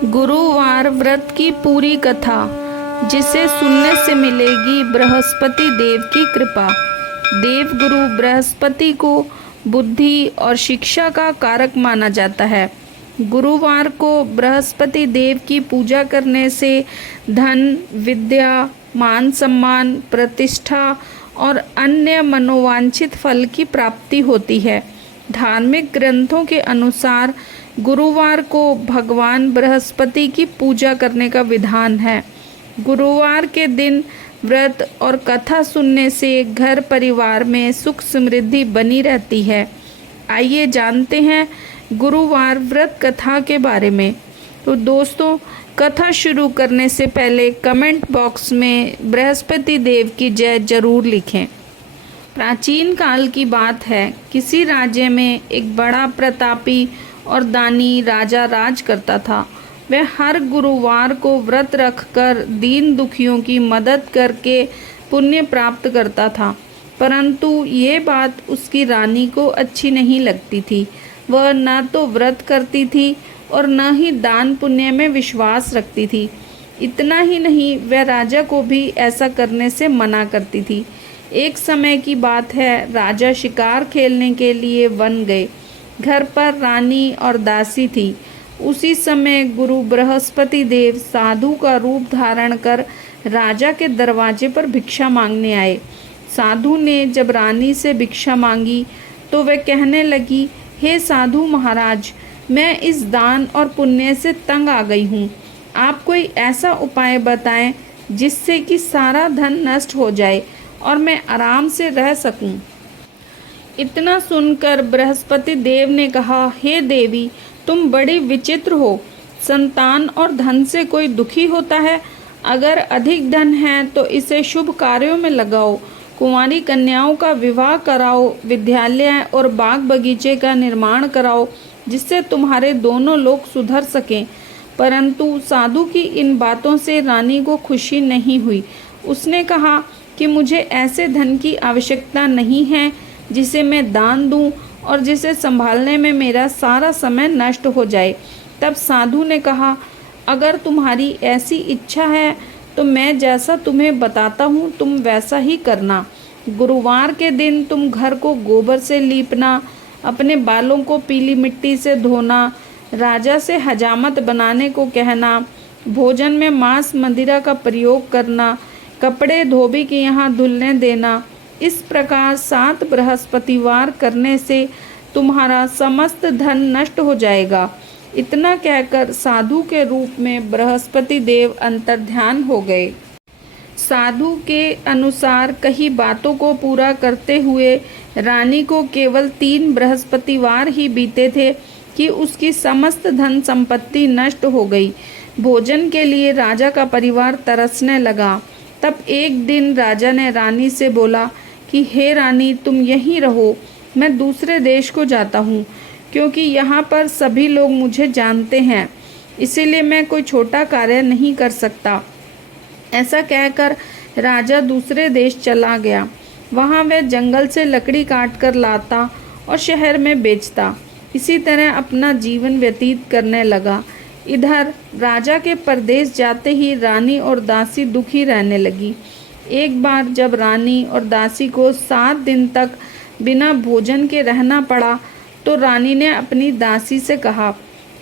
गुरुवार व्रत की पूरी कथा, जिसे सुनने से मिलेगी बृहस्पति देव की कृपा। देव गुरु बृहस्पति को बुद्धि और शिक्षा का कारक माना जाता है। गुरुवार को बृहस्पति देव की पूजा करने से धन, विद्या, मान सम्मान, प्रतिष्ठा और अन्य मनोवांछित फल की प्राप्ति होती है। धार्मिक ग्रंथों के अनुसार गुरुवार को भगवान बृहस्पति की पूजा करने का विधान है। गुरुवार के दिन व्रत और कथा सुनने से घर परिवार में सुख समृद्धि बनी रहती है। आइए जानते हैं गुरुवार व्रत कथा के बारे में। तो दोस्तों, कथा शुरू करने से पहले कमेंट बॉक्स में बृहस्पति देव की जय जरूर लिखें। प्राचीन काल की बात है, किसी राज्य में एक बड़ा प्रतापी और दानी राजा राज करता था। वह हर गुरुवार को व्रत रखकर दीन दुखियों की मदद करके पुण्य प्राप्त करता था। परंतु ये बात उसकी रानी को अच्छी नहीं लगती थी। वह न तो व्रत करती थी और न ही दान पुण्य में विश्वास रखती थी। इतना ही नहीं, वह राजा को भी ऐसा करने से मना करती थी। एक समय की बात है, राजा शिकार खेलने के लिए वन गए। घर पर रानी और दासी थी। उसी समय गुरु बृहस्पति देव साधु का रूप धारण कर राजा के दरवाजे पर भिक्षा मांगने आए। साधु ने जब रानी से भिक्षा मांगी तो वह कहने लगी, हे साधु महाराज, मैं इस दान और पुण्य से तंग आ गई हूँ। आप कोई ऐसा उपाय बताएं जिससे कि सारा धन नष्ट हो जाए और मैं आराम से रह सकूं। इतना सुनकर बृहस्पति देव ने कहा, हे देवी, तुम बड़ी विचित्र हो। संतान और धन से कोई दुखी होता है? अगर अधिक धन है तो इसे शुभ कार्यों में लगाओ। कुंवारी कन्याओं का विवाह कराओ, विद्यालय और बाग बगीचे का निर्माण कराओ, जिससे तुम्हारे दोनों लोग सुधर सकें। परंतु साधु की इन बातों से रानी को खुशी नहीं हुई। उसने कहा कि मुझे ऐसे धन की आवश्यकता नहीं है जिसे मैं दान दूं और जिसे संभालने में मेरा सारा समय नष्ट हो जाए। तब साधु ने कहा, अगर तुम्हारी ऐसी इच्छा है तो मैं जैसा तुम्हें बताता हूँ तुम वैसा ही करना। गुरुवार के दिन तुम घर को गोबर से लीपना, अपने बालों को पीली मिट्टी से धोना, राजा से हजामत बनाने को कहना, भोजन में मांस मदिरा का प्रयोग करना, कपड़े धोबी के यहाँ धुलने देना। इस प्रकार 7 बृहस्पतिवार करने से तुम्हारा समस्त धन नष्ट हो जाएगा। इतना कहकर साधु के रूप में बृहस्पति देव अंतर्ध्यान हो गए। साधु के अनुसार कही बातों को पूरा करते हुए रानी को केवल 3 बृहस्पतिवार ही बीते थे कि उसकी समस्त धन संपत्ति नष्ट हो गई। भोजन के लिए राजा का परिवार तरसने लगा। तब एक दिन राजा ने रानी से बोला कि हे रानी, तुम यहीं रहो, मैं दूसरे देश को जाता हूँ, क्योंकि यहाँ पर सभी लोग मुझे जानते हैं, इसीलिए मैं कोई छोटा कार्य नहीं कर सकता। ऐसा कहकर राजा दूसरे देश चला गया। वहाँ वह जंगल से लकड़ी काट कर लाता और शहर में बेचता। इसी तरह अपना जीवन व्यतीत करने लगा। इधर राजा के परदेश जाते ही रानी और दासी दुखी रहने लगी। एक बार जब रानी और दासी को 7 दिन तक बिना भोजन के रहना पड़ा तो रानी ने अपनी दासी से कहा,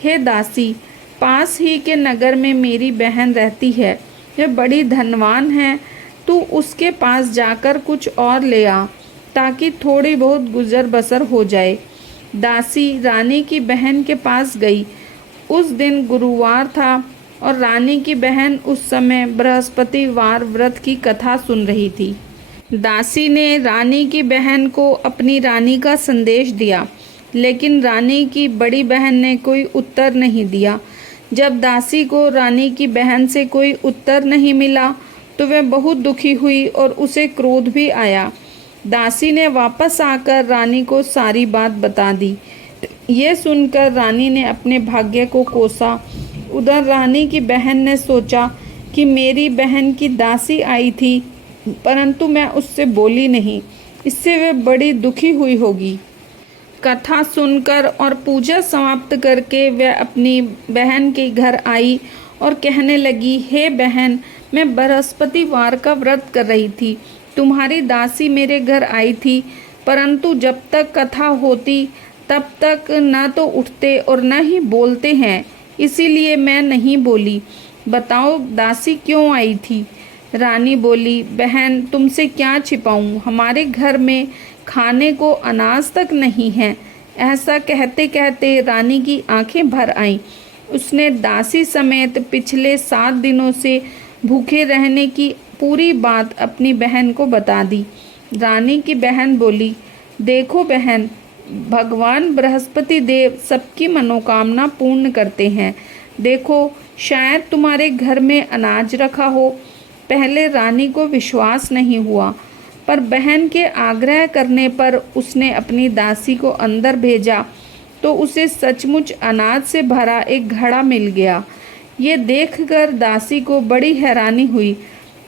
हे दासी, पास ही के नगर में मेरी बहन रहती है, वह बड़ी धनवान है, तू उसके पास जाकर कुछ और ले आ ताकि थोड़ी बहुत गुजर बसर हो जाए। दासी रानी की बहन के पास गई। उस दिन गुरुवार था और रानी की बहन उस समय बृहस्पतिवार व्रत की कथा सुन रही थी। दासी ने रानी की बहन को अपनी रानी का संदेश दिया, लेकिन रानी की बड़ी बहन ने कोई उत्तर नहीं दिया। जब दासी को रानी की बहन से कोई उत्तर नहीं मिला तो वह बहुत दुखी हुई और उसे क्रोध भी आया। दासी ने वापस आकर रानी को सारी बात बता दी। ये सुनकर रानी ने अपने भाग्य को कोसा। उधर रानी की बहन ने सोचा कि मेरी बहन की दासी आई थी, परंतु मैं उससे बोली नहीं, इससे वह बड़ी दुखी हुई होगी। कथा सुनकर और पूजा समाप्त करके वह अपनी बहन के घर आई और कहने लगी, हे बहन, मैं बृहस्पतिवार का व्रत कर रही थी। तुम्हारी दासी मेरे घर आई थी, परंतु जब तक कथा होती तब तक न तो उठते और न ही बोलते हैं, इसीलिए मैं नहीं बोली। बताओ दासी क्यों आई थी? रानी बोली, बहन तुमसे क्या छिपाऊं, हमारे घर में खाने को अनाज तक नहीं है। ऐसा कहते कहते रानी की आंखें भर आईं। उसने दासी समेत पिछले 7 दिनों से भूखे रहने की पूरी बात अपनी बहन को बता दी। रानी की बहन बोली, देखो बहन, भगवान बृहस्पति देव सबकी मनोकामना पूर्ण करते हैं। देखो, शायद तुम्हारे घर में अनाज रखा हो। पहले रानी को विश्वास नहीं हुआ, पर बहन के आग्रह करने पर उसने अपनी दासी को अंदर भेजा तो उसे सचमुच अनाज से भरा एक घड़ा मिल गया। ये देखकर दासी को बड़ी हैरानी हुई।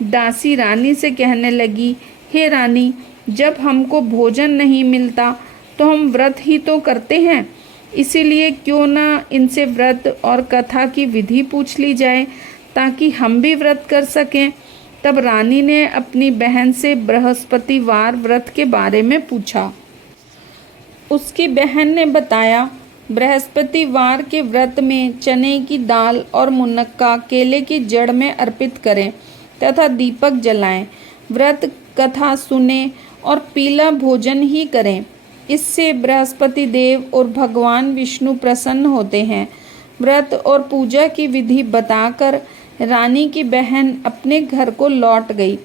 दासी रानी से कहने लगी, हे रानी, जब हमको भोजन नहीं मिलता तो हम व्रत ही तो करते हैं, इसीलिए क्यों ना इनसे व्रत और कथा की विधि पूछ ली जाए ताकि हम भी व्रत कर सकें। तब रानी ने अपनी बहन से बृहस्पतिवार व्रत के बारे में पूछा। उसकी बहन ने बताया, बृहस्पतिवार के व्रत में चने की दाल और मुनक्का केले की जड़ में अर्पित करें तथा दीपक जलाएं। व्रत कथा सुने और पीला भोजन ही करें। इससे बृहस्पति देव और भगवान विष्णु प्रसन्न होते हैं। व्रत और पूजा की विधि बताकर रानी की बहन अपने घर को लौट गई।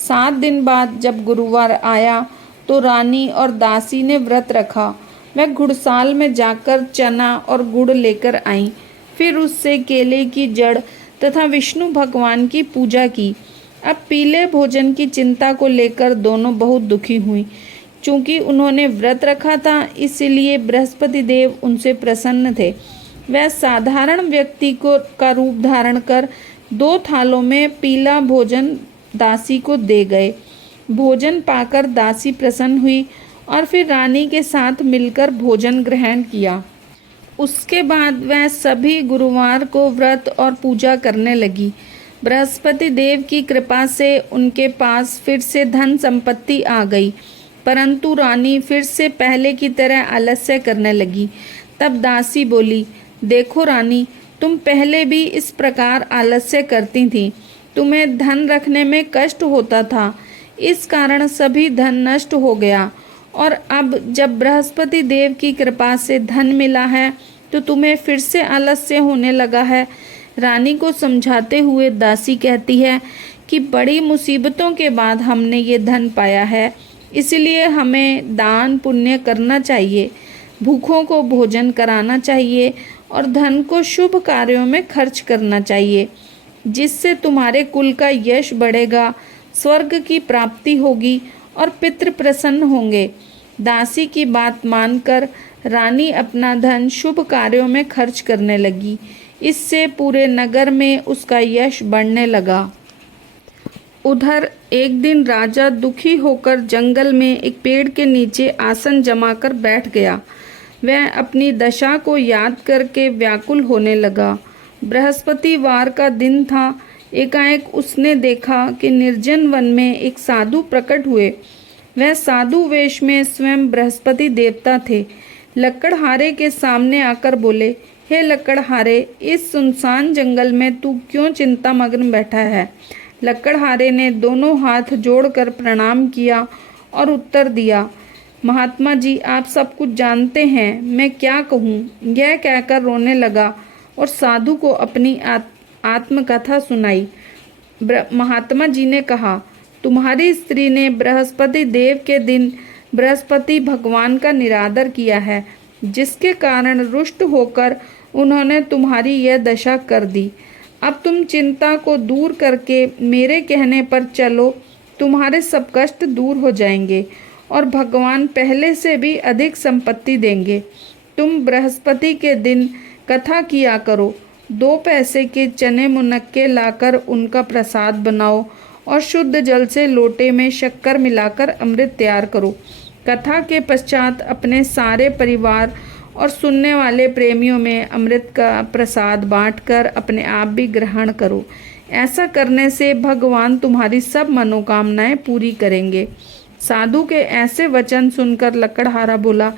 7 दिन बाद जब गुरुवार आया तो रानी और दासी ने व्रत रखा। वह घुड़साल में जाकर चना और गुड़ लेकर आईं। फिर उससे केले की जड़ तथा विष्णु भगवान की पूजा की। अब पीले भोजन की चिंता को लेकर दोनों बहुत दुखी हुई। चूँकि उन्होंने व्रत रखा था, इसलिए बृहस्पति देव उनसे प्रसन्न थे। वह साधारण व्यक्ति का रूप धारण कर 2 थालों में पीला भोजन दासी को दे गए। भोजन पाकर दासी प्रसन्न हुई और फिर रानी के साथ मिलकर भोजन ग्रहण किया। उसके बाद वह सभी गुरुवार को व्रत और पूजा करने लगी। बृहस्पति देव की कृपा से उनके पास फिर से धन संपत्ति आ गई, परंतु रानी फिर से पहले की तरह आलस्य करने लगी। तब दासी बोली, देखो रानी, तुम पहले भी इस प्रकार आलस्य करती थी। तुम्हें धन रखने में कष्ट होता था, इस कारण सभी धन नष्ट हो गया, और अब जब बृहस्पति देव की कृपा से धन मिला है तो तुम्हें फिर से आलस्य होने लगा है। रानी को समझाते हुए दासी कहती है कि बड़ी मुसीबतों के बाद हमने ये धन पाया है, इसलिए हमें दान पुण्य करना चाहिए, भूखों को भोजन कराना चाहिए और धन को शुभ कार्यों में खर्च करना चाहिए, जिससे तुम्हारे कुल का यश बढ़ेगा, स्वर्ग की प्राप्ति होगी और पितृ प्रसन्न होंगे। दासी की बात मानकर रानी अपना धन शुभ कार्यों में खर्च करने लगी। इससे पूरे नगर में उसका यश बढ़ने लगा। उधर एक दिन राजा दुखी होकर जंगल में एक पेड़ के नीचे आसन जमाकर बैठ गया। वह अपनी दशा को याद करके व्याकुल होने लगा। बृहस्पतिवार का दिन था। एकाएक उसने देखा कि निर्जन वन में एक साधु प्रकट हुए। वह साधु वेश में स्वयं बृहस्पति देवता थे। लकड़हारे के सामने आकर बोले, हे लकड़हारे, इस सुनसान जंगल में तू क्यों चिंतामग्न बैठा है? लकड़हारे ने दोनों हाथ जोड़कर प्रणाम किया और उत्तर दिया, महात्मा जी, आप सब कुछ जानते हैं, मैं क्या कहूँ? यह कहकर रोने लगा और साधु को अपनी आत्मकथा सुनाई। महात्मा जी ने कहा, तुम्हारी स्त्री ने बृहस्पति देव के दिन बृहस्पति भगवान का निरादर किया है, जिसके कारण रुष्ट होकर उन्होंने तुम्हारी यह दशा कर दी। अब तुम चिंता को दूर करके मेरे कहने पर चलो, तुम्हारे सब कष्ट दूर हो जाएंगे और भगवान पहले से भी अधिक संपत्ति देंगे। तुम बृहस्पति के दिन कथा किया करो। 2 पैसे के चने मुनक्के लाकर उनका प्रसाद बनाओ और शुद्ध जल से लोटे में शक्कर मिलाकर अमृत तैयार करो। कथा के पश्चात अपने सारे परिवार और सुनने वाले प्रेमियों में अमृत का प्रसाद बांटकर अपने आप भी ग्रहण करो। ऐसा करने से भगवान तुम्हारी सब मनोकामनाएं पूरी करेंगे। साधु के ऐसे वचन सुनकर लकड़हारा बोला,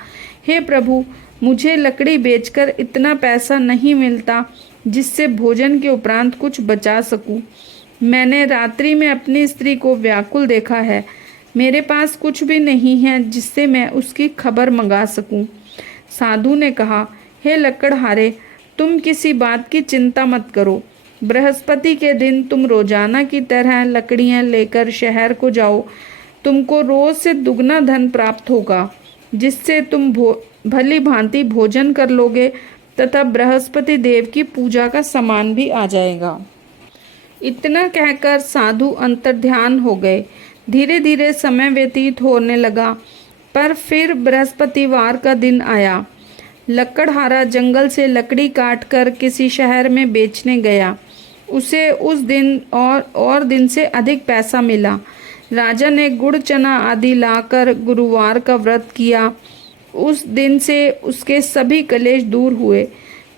हे प्रभु, मुझे लकड़ी बेचकर इतना पैसा नहीं मिलता जिससे भोजन के उपरांत कुछ बचा सकूं। मैंने रात्रि में अपनी स्त्री को व्याकुल देखा है। मेरे पास कुछ भी नहीं है जिससे मैं उसकी खबर मंगा सकूं। साधु ने कहा, हे लकड़हारे, तुम किसी बात की चिंता मत करो। बृहस्पति के दिन तुम रोजाना की तरह लकड़ियां लेकर शहर को जाओ। तुमको रोज से दुगना धन प्राप्त होगा, जिससे तुम भली भांति भोजन कर लोगे तथा बृहस्पति देव की पूजा का सामान भी आ जाएगा। इतना कहकर साधु अंतर्ध्यान हो गए। धीरे धीरे समय व्यतीत होने लगा, पर फिर बृहस्पतिवार का दिन आया। लकड़हारा जंगल से लकड़ी काटकर किसी शहर में बेचने गया। उसे उस दिन और दिन से अधिक पैसा मिला। राजा ने गुड़ चना आदि लाकर गुरुवार का व्रत किया। उस दिन से उसके सभी कलेश दूर हुए।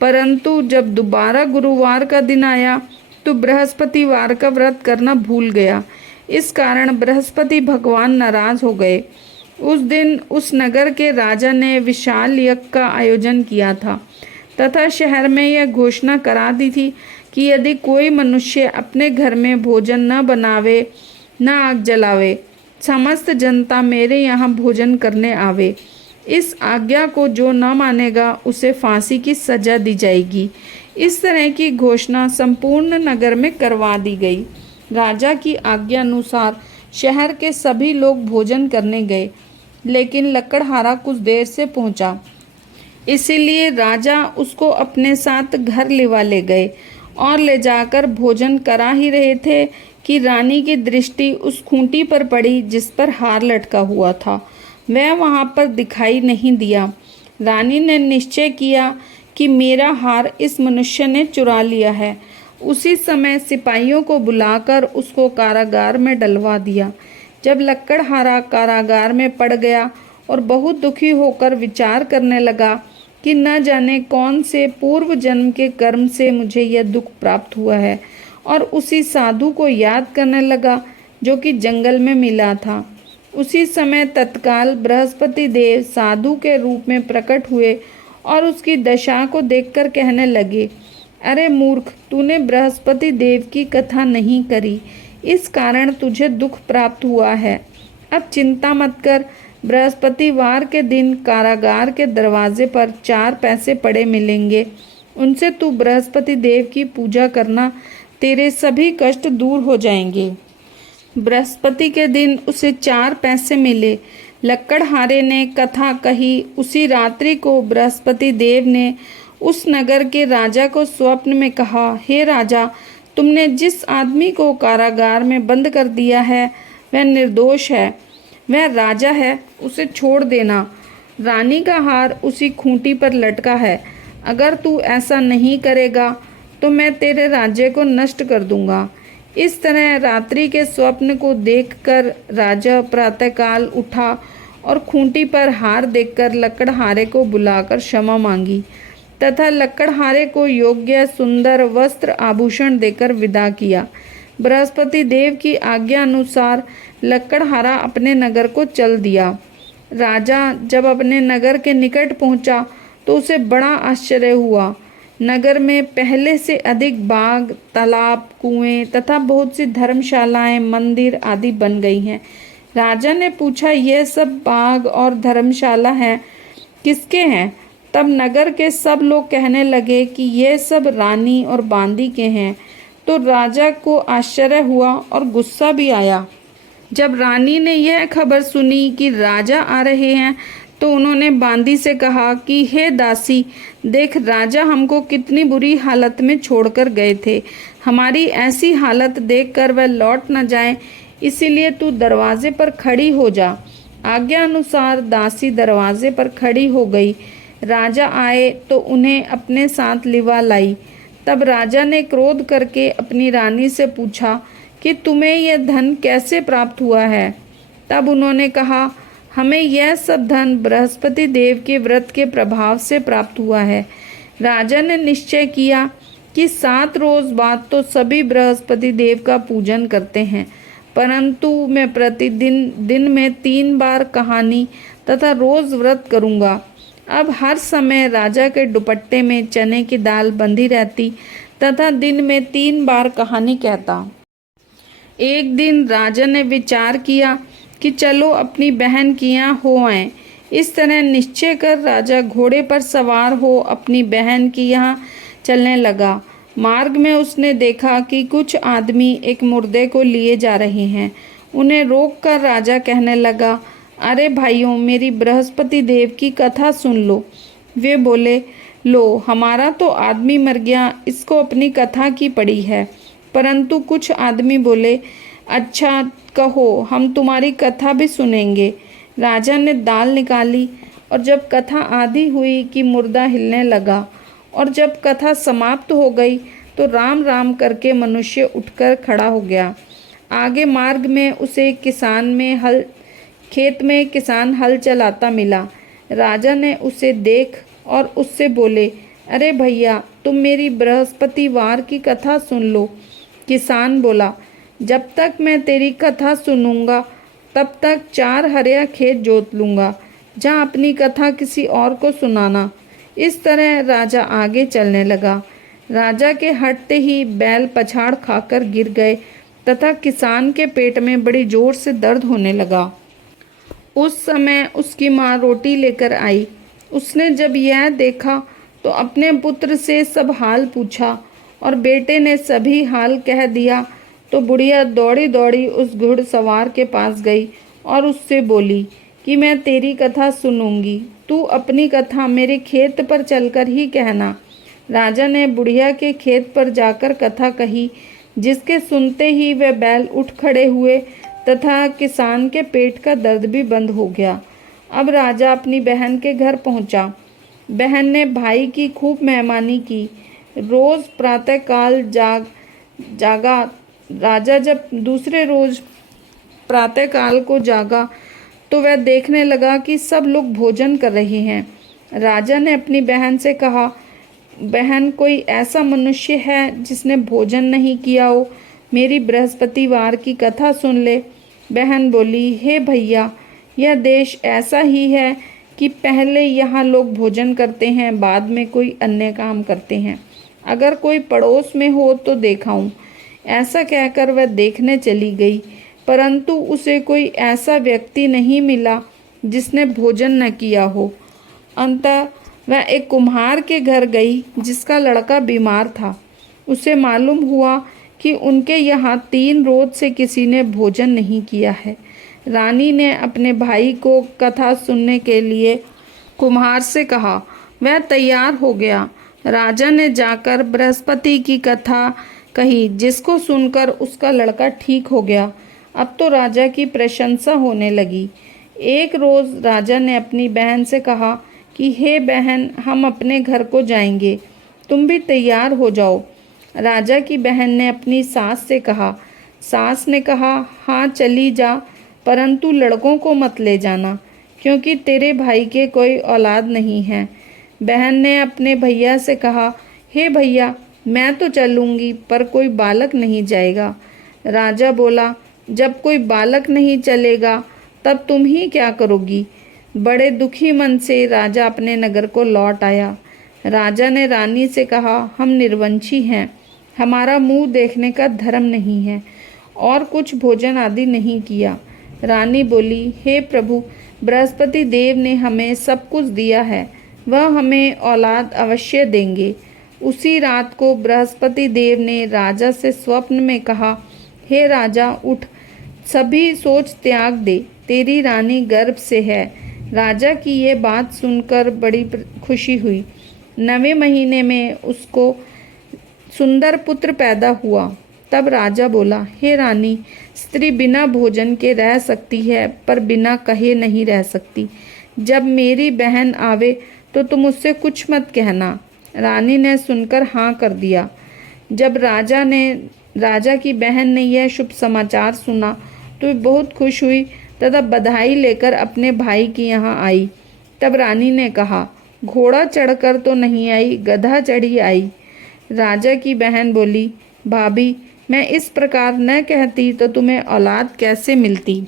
परंतु जब दोबारा गुरुवार का दिन आया तो बृहस्पतिवार का व्रत करना भूल गया। इस कारण बृहस्पति भगवान नाराज हो गए। उस दिन उस नगर के राजा ने विशाल यज्ञ का आयोजन किया था तथा शहर में यह घोषणा करा दी थी कि यदि कोई मनुष्य अपने घर में भोजन न बनावे, न आग जलावे, समस्त जनता मेरे यहाँ भोजन करने आवे। इस आज्ञा को जो न मानेगा उसे फांसी की सजा दी जाएगी। इस तरह की घोषणा संपूर्ण नगर में करवा दी गई। राजा की आज्ञा अनुसार शहर के सभी लोग भोजन करने गए, लेकिन लकड़हारा कुछ देर से पहुंचा। इसीलिए राजा उसको अपने साथ घर लिवा ले गए और ले जाकर भोजन करा ही रहे थे कि रानी की दृष्टि उस खूंटी पर पड़ी जिस पर हार लटका हुआ था। वह वहां पर दिखाई नहीं दिया। रानी ने निश्चय किया कि मेरा हार इस मनुष्य ने चुरा लिया है। उसी समय सिपाहियों को बुलाकर उसको कारागार में डलवा दिया। जब लकड़हारा कारागार में पड़ गया और बहुत दुखी होकर विचार करने लगा कि न जाने कौन से पूर्व जन्म के कर्म से मुझे यह दुख प्राप्त हुआ है, और उसी साधु को याद करने लगा जो कि जंगल में मिला था। उसी समय तत्काल बृहस्पति देव साधु के रूप में प्रकट हुए और उसकी दशा को देखकर कहने लगे, अरे मूर्ख, तूने बृहस्पति देव की कथा नहीं करी, इस कारण तुझे दुख प्राप्त हुआ है। अब चिंता मत कर। बृहस्पतिवार के दिन कारागार के दरवाजे पर 4 पैसे पड़े मिलेंगे। उनसे तू बृहस्पति देव की पूजा करना, तेरे सभी कष्ट दूर हो जाएंगे। बृहस्पति के दिन उसे 4 पैसे मिले। लकड़हारे ने कथा कही। उसी रात्रि को बृहस्पति देव ने उस नगर के राजा को स्वप्न में कहा, हे राजा, तुमने जिस आदमी को कारागार में बंद कर दिया है वह निर्दोष है, वह राजा है, उसे छोड़ देना। रानी का हार उसी खूंटी पर लटका है। अगर तू ऐसा नहीं करेगा तो मैं तेरे राज्य को नष्ट कर दूंगा। इस तरह रात्रि के स्वप्न को देखकर राजा प्रातःकाल उठा और खूंटी पर हार देखकर लकड़हारे को बुलाकर क्षमा मांगी तथा लकड़हारे को योग्य सुंदर वस्त्र आभूषण देकर विदा किया। बृहस्पति देव की आज्ञा अनुसार लकड़हारा अपने नगर को चल दिया। राजा जब अपने नगर के निकट पहुंचा तो उसे बड़ा आश्चर्य हुआ। नगर में पहले से अधिक बाग, तालाब, कुएं तथा बहुत सी धर्मशालाएं, मंदिर आदि बन गई हैं। राजा ने पूछा, यह सब बाग और धर्मशाला हैं, किसके हैं? तब नगर के सब लोग कहने लगे कि ये सब रानी और बांदी के हैं। तो राजा को आश्चर्य हुआ और गुस्सा भी आया। जब रानी ने यह खबर सुनी कि राजा आ रहे हैं तो उन्होंने बांदी से कहा कि हे दासी, देख, राजा हमको कितनी बुरी हालत में छोड़कर गए थे। हमारी ऐसी हालत देखकर वह लौट न जाए, इसीलिए तू दरवाजे पर खड़ी हो जा। आज्ञा अनुसार दासी दरवाजे पर खड़ी हो गई। राजा आए तो उन्हें अपने साथ लिवा लाई। तब राजा ने क्रोध करके अपनी रानी से पूछा कि तुम्हें यह धन कैसे प्राप्त हुआ है? तब उन्होंने कहा, हमें यह सब धन बृहस्पति देव के व्रत के प्रभाव से प्राप्त हुआ है। राजा ने निश्चय किया कि 7 रोज बाद तो सभी बृहस्पति देव का पूजन करते हैं, परंतु मैं प्रतिदिन दिन में 3 बार कहानी तथा रोज व्रत करूँगा। अब हर समय राजा के दुपट्टे में चने की दाल बंधी रहती तथा दिन में 3 बार कहानी कहता। एक दिन राजा ने विचार किया कि चलो अपनी बहन के यहाँ हो आएं। इस तरह निश्चय कर राजा घोड़े पर सवार हो अपनी बहन के यहाँ चलने लगा। मार्ग में उसने देखा कि कुछ आदमी एक मुर्दे को लिए जा रहे हैं। उन्हें रोककर राजा कहने लगा, अरे भाइयों, मेरी बृहस्पति देव की कथा सुन लो। वे बोले, लो, हमारा तो आदमी मर गया, इसको अपनी कथा की पड़ी है। परंतु कुछ आदमी बोले, अच्छा कहो, हम तुम्हारी कथा भी सुनेंगे। राजा ने दाल निकाली और जब कथा आधी हुई कि मुर्दा हिलने लगा और जब कथा समाप्त हो गई तो राम राम करके मनुष्य उठकर खड़ा हो गया। आगे मार्ग में उसे खेत में किसान हल चलाता मिला। राजा ने उसे देख और उससे बोले, अरे भैया, तुम मेरी बृहस्पतिवार की कथा सुन लो। किसान बोला, जब तक मैं तेरी कथा सुनूंगा तब तक 4 हरिया खेत जोत लूँगा। जहाँ अपनी कथा किसी और को सुनाना। इस तरह राजा आगे चलने लगा। राजा के हटते ही बैल पछाड़ खाकर गिर गए तथा किसान के पेट में बड़ी जोर से दर्द होने लगा। उस समय उसकी माँ रोटी लेकर आई। उसने जब यह देखा तो अपने पुत्र से सब हाल पूछा और बेटे ने सभी हाल कह दिया तो बुढ़िया दौड़ी दौड़ी उस घुड़सवार के पास गई और उससे बोली कि मैं तेरी कथा सुनूंगी, तू अपनी कथा मेरे खेत पर चलकर ही कहना। राजा ने बुढ़िया के खेत पर जाकर कथा कही, जिसके सुनते ही वे बैल उठ खड़े हुए तथा किसान के पेट का दर्द भी बंद हो गया। अब राजा अपनी बहन के घर पहुंचा। बहन ने भाई की खूब मेहमानी की। रोज प्रातःकाल जागा। राजा जब दूसरे रोज प्रातःकाल को जागा तो वह देखने लगा कि सब लोग भोजन कर रहे हैं। राजा ने अपनी बहन से कहा, बहन, कोई ऐसा मनुष्य है जिसने भोजन नहीं किया हो? मेरी बृहस्पतिवार की कथा सुन ले। बहन बोली, हे भैया, यह देश ऐसा ही है कि पहले यहाँ लोग भोजन करते हैं, बाद में कोई अन्य काम करते हैं। अगर कोई पड़ोस में हो तो दिखाऊं। ऐसा कहकर वह देखने चली गई, परंतु उसे कोई ऐसा व्यक्ति नहीं मिला जिसने भोजन न किया हो। अंततः वह एक कुम्हार के घर गई जिसका लड़का बीमार था। उसे मालूम हुआ कि उनके यहाँ 3 रोज से किसी ने भोजन नहीं किया है। रानी ने अपने भाई को कथा सुनने के लिए कुम्हार से कहा। वह तैयार हो गया। राजा ने जाकर बृहस्पति की कथा कही, जिसको सुनकर उसका लड़का ठीक हो गया। अब तो राजा की प्रशंसा होने लगी। एक रोज राजा ने अपनी बहन से कहा कि हे बहन, हम अपने घर को जाएंगे, तुम भी तैयार हो जाओ। राजा की बहन ने अपनी सास से कहा। सास ने कहा, हाँ चली जा, परंतु लड़कों को मत ले जाना, क्योंकि तेरे भाई के कोई औलाद नहीं है। बहन ने अपने भैया से कहा, हे भैया, मैं तो चलूँगी, पर कोई बालक नहीं जाएगा। राजा बोला, जब कोई बालक नहीं चलेगा तब तुम ही क्या करोगी? बड़े दुखी मन से राजा अपने नगर को लौट आया। राजा ने रानी से कहा, हम निर्वंशी हैं, हमारा मुंह देखने का धर्म नहीं है, और कुछ भोजन आदि नहीं किया। रानी बोली, हे प्रभु, बृहस्पति देव ने हमें सब कुछ दिया है, वह हमें औलाद अवश्य देंगे। उसी रात को बृहस्पति देव ने राजा से स्वप्न में कहा, हे राजा, उठ, सभी सोच त्याग दे, तेरी रानी गर्भ से है। राजा की ये बात सुनकर बड़ी खुशी हुई। 9वें महीने में उसको सुंदर पुत्र पैदा हुआ। तब राजा बोला, हे रानी, स्त्री बिना भोजन के रह सकती है, पर बिना कहे नहीं रह सकती। जब मेरी बहन आवे तो तुम उससे कुछ मत कहना। रानी ने सुनकर हाँ कर दिया। जब राजा की बहन ने यह शुभ समाचार सुना तो बहुत खुश हुई। तथा बधाई लेकर अपने भाई के यहाँ आई। तब रानी ने कहा, घोड़ा चढ़कर तो नहीं आई, गधा चढ़ी आई। राजा की बहन बोली, भाभी, मैं इस प्रकार न कहती तो तुम्हें औलाद कैसे मिलती।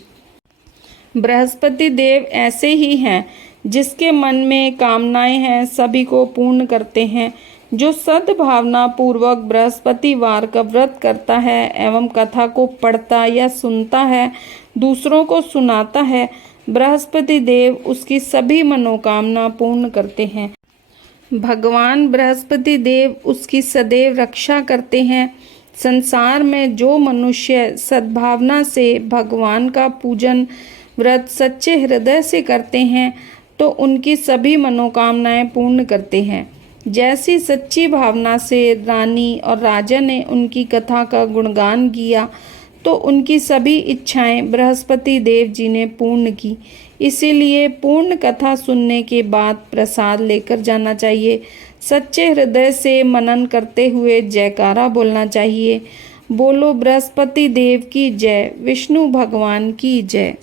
बृहस्पति देव ऐसे ही हैं, जिसके मन में कामनाएं हैं सभी को पूर्ण करते हैं। जो सद्भावना पूर्वक बृहस्पतिवार का व्रत करता है एवं कथा को पढ़ता या सुनता है, दूसरों को सुनाता है, बृहस्पति देव उसकी सभी मनोकामना पूर्ण करते हैं। भगवान बृहस्पति देव उसकी सदैव रक्षा करते हैं। संसार में जो मनुष्य सद्भावना से भगवान का पूजन व्रत सच्चे हृदय से करते हैं तो उनकी सभी मनोकामनाएं पूर्ण करते हैं। जैसी सच्ची भावना से रानी और राजा ने उनकी कथा का गुणगान किया तो उनकी सभी इच्छाएं बृहस्पति देव जी ने पूर्ण की। इसीलिए पूर्ण कथा सुनने के बाद प्रसाद लेकर जाना चाहिए। सच्चे हृदय से मनन करते हुए जयकारा बोलना चाहिए। बोलो बृहस्पति देव की जय, विष्णु भगवान की जय।